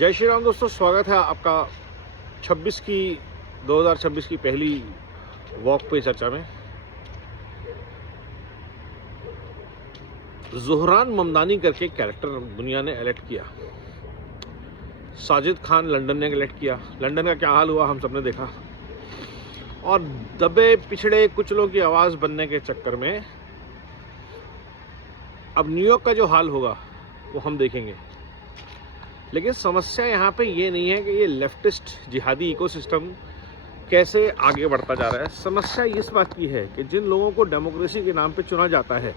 जय श्री राम दोस्तों, स्वागत है आपका 2026 की पहली वॉक पे चर्चा में। ज़ोहरान ममदानी करके कैरेक्टर दुनिया ने इलेक्ट किया। साजिद खान लंदन ने इलेक्ट किया। लंदन का क्या हाल हुआ हम सबने देखा। और दबे पिछड़े कुचलों की आवाज़ बनने के चक्कर में अब न्यूयॉर्क का जो हाल होगा वो हम देखेंगे। लेकिन समस्या यहाँ पे ये नहीं है कि ये लेफ्टिस्ट जिहादी इकोसिस्टम कैसे आगे बढ़ता जा रहा है। समस्या इस बात की है कि जिन लोगों को डेमोक्रेसी के नाम पे चुना जाता है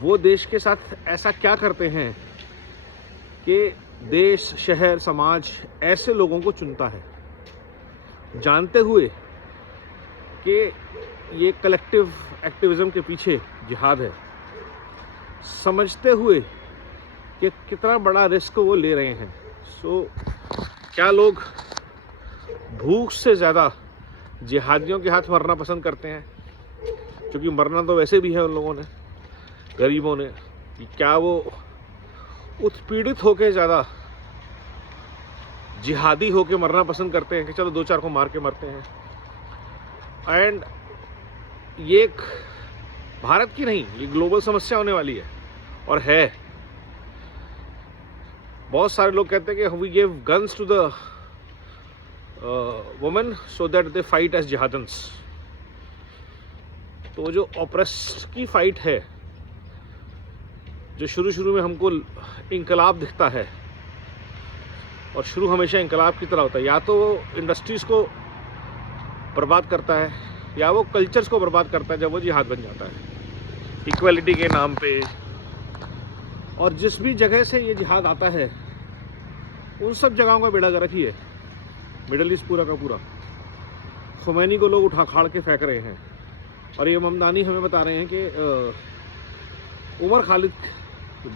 वो देश के साथ ऐसा क्या करते हैं कि देश, शहर, समाज ऐसे लोगों को चुनता है, जानते हुए कि ये कलेक्टिव एक्टिविज़म के पीछे जिहाद है, समझते हुए कि कितना बड़ा रिस्क वो ले रहे हैं। क्या लोग भूख से ज़्यादा जिहादियों के हाथ मरना पसंद करते हैं? क्योंकि मरना तो वैसे भी है उन लोगों ने, गरीबों ने। क्या वो उत्पीड़ित होके ज़्यादा जिहादी होके मरना पसंद करते हैं कि चलो दो चार को मार के मरते हैं? एंड ये एक भारत की नहीं, ये ग्लोबल समस्या होने वाली है और है। बहुत सारे लोग कहते हैं कि we give guns to the women so that they fight as jihadans. तो जो ऑप्रेस्ड की फाइट है, जो शुरू में हमको इंकलाब दिखता है, और शुरू हमेशा इंकलाब की तरह होता है, या तो वो इंडस्ट्रीज़ को बर्बाद करता है या वो कल्चर्स को बर्बाद करता है जब वो जिहाद बन जाता है इक्वलिटी के नाम पे। और जिस भी जगह से ये जिहाद आता है उन सब जगहों का बेड़ा गर्क ही है। मिडल ईस्ट पूरा का पूरा, खुमैनी को लोग उठा खाड़ के फेंक रहे हैं। और ये ममदानी हमें बता रहे हैं कि उमर खालिद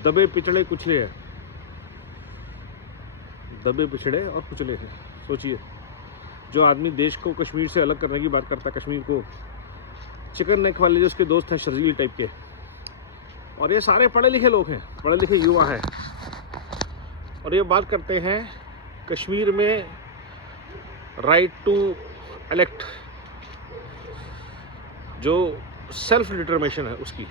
दबे पिछड़े कुचले हैं, दबे पिछड़े और कुचले हैं। सोचिए, जो आदमी देश को कश्मीर से अलग करने की बात करता है, कश्मीर को चिकन नेक वाले जो उसके दोस्त हैं शर्जील टाइप के, और ये सारे पढ़े लिखे लोग हैं, पढ़े लिखे युवा हैं, और ये बात करते हैं कश्मीर में राइट टू इलेक्ट, जो सेल्फ डिटर्मिनेशन है उसकी।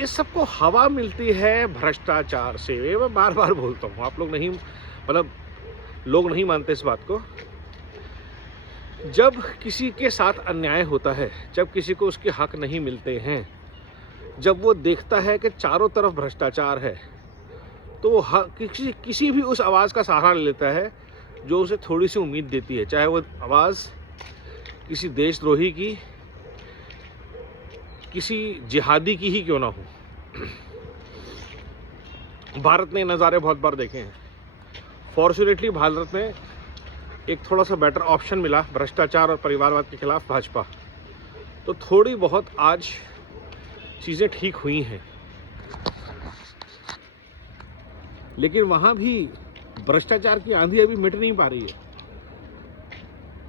इस सबको हवा मिलती है भ्रष्टाचार से। मैं बार बार बोलता हूँ, आप लोग नहीं, मतलब लोग नहीं मानते इस बात को। जब किसी के साथ अन्याय होता है, जब किसी को उसके हक नहीं मिलते हैं, जब वो देखता है कि चारों तरफ भ्रष्टाचार है, तो वो किसी भी उस आवाज़ का सहारा ले लेता है जो उसे थोड़ी सी उम्मीद देती है, चाहे वो आवाज़ किसी देशद्रोही की, किसी जिहादी की ही क्यों ना हो। भारत ने नज़ारे बहुत बार देखे हैं। फॉर्चुनेटली भारत में एक थोड़ा सा बेटर ऑप्शन मिला भ्रष्टाचार और परिवारवाद के खिलाफ, भाजपा, तो थोड़ी बहुत आज चीज़ें ठीक हुई हैं। लेकिन वहाँ भी भ्रष्टाचार की आंधी अभी मिट नहीं पा रही है।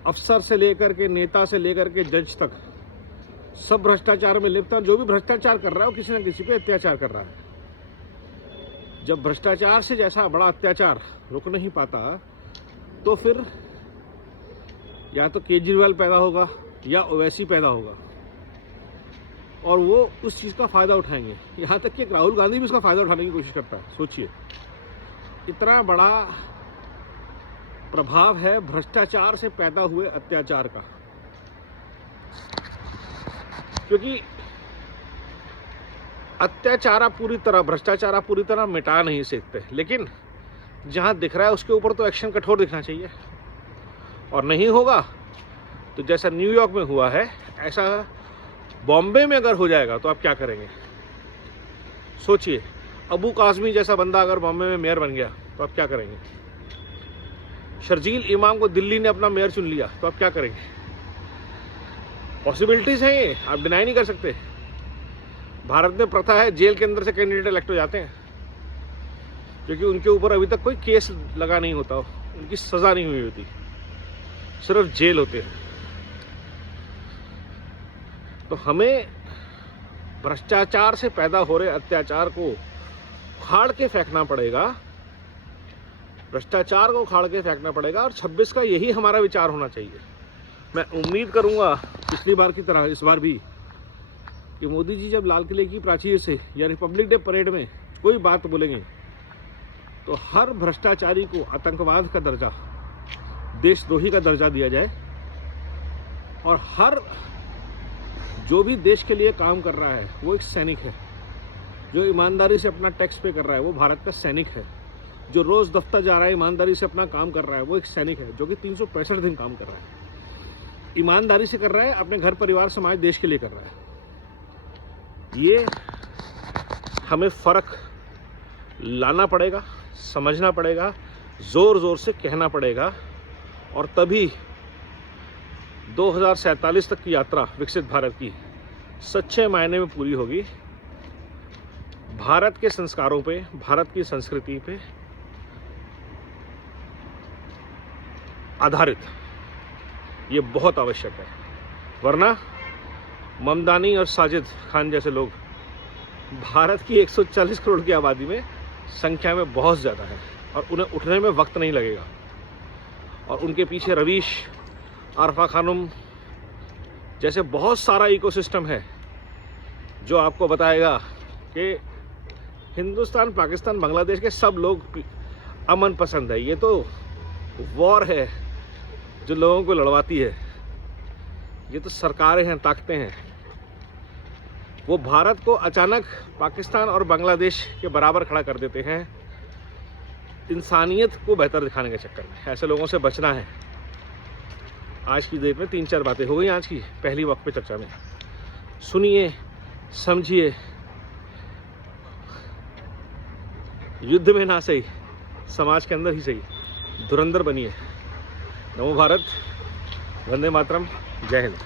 अफसर से लेकर के, नेता से लेकर के जज तक सब भ्रष्टाचार में लिप्त है। जो भी भ्रष्टाचार कर रहा है वो किसी न किसी पे अत्याचार कर रहा है। जब भ्रष्टाचार से जैसा बड़ा अत्याचार रुक नहीं पाता, तो फिर या तो केजरीवाल पैदा होगा या ओवैसी पैदा होगा, और वो उस चीज़ का फ़ायदा उठाएंगे। यहाँ तक कि राहुल गांधी भी उसका फ़ायदा उठाने की कोशिश करता है। सोचिए, इतना बड़ा प्रभाव है भ्रष्टाचार से पैदा हुए अत्याचार का। क्योंकि भ्रष्टाचार आप पूरी तरह मिटा नहीं सकते, लेकिन जहाँ दिख रहा है उसके ऊपर तो एक्शन कठोर दिखना चाहिए। और नहीं होगा तो जैसा न्यूयॉर्क में हुआ है, ऐसा बॉम्बे में अगर हो जाएगा तो आप क्या करेंगे? सोचिए, अबू काज़मी जैसा बंदा अगर बॉम्बे में मेयर बन गया तो आप क्या करेंगे? शर्जील इमाम को दिल्ली ने अपना मेयर चुन लिया तो आप क्या करेंगे? पॉसिबिलिटीज़ हैं ये, आप डिनाई नहीं कर सकते। भारत में प्रथा है, जेल के अंदर से कैंडिडेट इलेक्ट हो जाते हैं, क्योंकि उनके ऊपर अभी तक कोई केस लगा नहीं होता, उनकी सज़ा नहीं हुई होती, सिर्फ जेल होते हैं। तो हमें भ्रष्टाचार से पैदा हो रहे अत्याचार को उखाड़ के फेंकना पड़ेगा भ्रष्टाचार को उखाड़ के फेंकना पड़ेगा और 26 का यही हमारा विचार होना चाहिए। मैं उम्मीद करूंगा पिछली बार की तरह इस बार भी कि मोदी जी जब लाल किले की प्राचीर से या रिपब्लिक डे परेड में कोई बात बोलेंगे तो हर भ्रष्टाचारी को आतंकवाद का दर्जा, देशद्रोही का दर्जा दिया जाए और हर जो भी देश के लिए काम कर रहा है वो एक सैनिक है। जो ईमानदारी से अपना टैक्स पे कर रहा है वो भारत का सैनिक है। जो रोज़ दफ्तर जा रहा है ईमानदारी से अपना काम कर रहा है वो एक सैनिक है, जो कि 365 दिन काम कर रहा है, ईमानदारी से कर रहा है, अपने घर परिवार समाज देश के लिए कर रहा है। ये हमें फ़र्क लाना पड़ेगा, समझना पड़ेगा, ज़ोर ज़ोर से कहना पड़ेगा और तभी 2047 तक की यात्रा विकसित भारत की सच्चे मायने में पूरी होगी। भारत के संस्कारों पे, भारत की संस्कृति पे आधारित ये बहुत आवश्यक है, वरना ममदानी और साजिद खान जैसे लोग भारत की 140 करोड़ की आबादी में संख्या में बहुत ज़्यादा है और उन्हें उठने में वक्त नहीं लगेगा। और उनके पीछे रवीश, आरफा खानुम जैसे बहुत सारा इकोसिस्टम है जो आपको बताएगा कि हिंदुस्तान, पाकिस्तान, बांग्लादेश के सब लोग अमन पसंद है। ये तो वॉर है जो लोगों को लड़वाती है। ये तो सरकारें हैं, ताकतें हैं। वो भारत को अचानक पाकिस्तान और बांग्लादेश के बराबर खड़ा कर देते हैं इंसानियत को बेहतर दिखाने के चक्कर में। ऐसे लोगों से बचना है। आज की डेट में 3-4 बातें हो गई आज की पहली वक्त पे चर्चा में। सुनिए, समझिए, युद्ध में ना सही, समाज के अंदर ही सही, धुरंधर बनिए। नमो भारत, वंदे मातरम, जय हिंद।